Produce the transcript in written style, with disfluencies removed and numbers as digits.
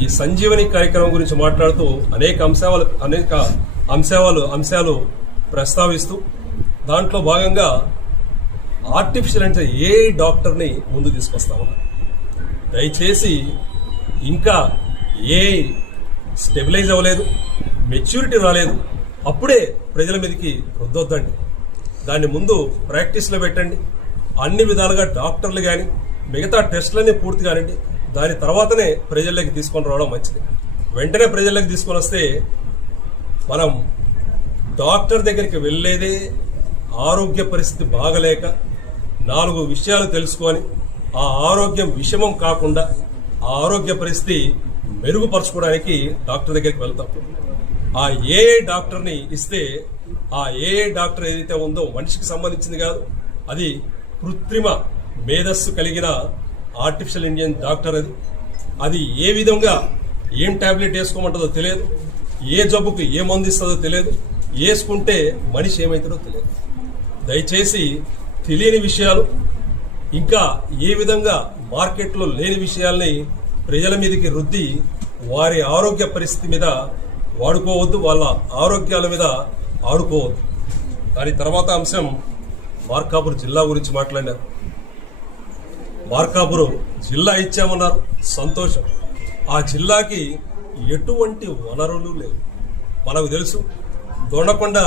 ఈ సంజీవని కార్యక్రమం గురించి మాట్లాడుతూ అనేక అంశాలు ప్రస్తావిస్తూ దాంట్లో భాగంగా ఆర్టిఫిషియల్ అంటే ఏ డాక్టర్ని ముందు తీసుకొస్తా ఉన్నారు. దయచేసి ఇంకా ఏ స్టెబిలైజ్ అవ్వలేదు, మెచ్యూరిటీ రాలేదు, అప్పుడే ప్రజల మీదకి రుద్దొద్దండి. దాన్ని ముందు ప్రాక్టీస్లో పెట్టండి. అన్ని విధాలుగా డాక్టర్లు కానీ మిగతా టెస్టులన్నీ పూర్తి కానివ్వండి. దాని తర్వాతనే ప్రజల్లోకి తీసుకొని రావడం మంచిది. వెంటనే ప్రజల్లోకి తీసుకొని వస్తే మనం డాక్టర్ దగ్గరికి వెళ్ళేదే ఆరోగ్య పరిస్థితి బాగలేక 4 విషయాలు తెలుసుకొని ఆ ఆరోగ్యం విషమం కాకుండా ఆ ఆరోగ్య పరిస్థితి మెరుగుపరచుకోవడానికి డాక్టర్ దగ్గరికి వెళ్తాం. ఆ ఏ డాక్టర్ని ఇస్తే ఆ ఏ డాక్టర్ ఏదైతే ఉందో మనిషికి సంబంధించింది కాదు, అది కృత్రిమ మేధస్సు కలిగిన ఆర్టిఫిషియల్ ఇండియన్ డాక్టర్. అది ఏ విధంగా ఏం టాబ్లెట్ వేసుకోమంటుందో తెలియదు, ఏ జబ్బుకు ఏ మందు ఇస్తుందో తెలియదు, వేసుకుంటే మనిషి ఏమవుతుందో తెలియదు. దయచేసి తెలియని విషయాలు, ఇంకా ఏ విధంగా మార్కెట్లో లేని విషయాల్ని ప్రజల మీదకి రుద్ది వారి ఆరోగ్య పరిస్థితి మీద వాడుకోవద్దు, వాళ్ళ ఆరోగ్యాల మీద ఆడుకోవద్దు. దాని తర్వాత అంశం మార్కాపురం జిల్లా గురించి మాట్లాడినారు. మార్కాపురం జిల్లా ఇచ్చామన్నారు, సంతోషం. ఆ జిల్లాకి ఎటువంటి వనరులు లేవు. మనకు తెలుసు, దొండకొండ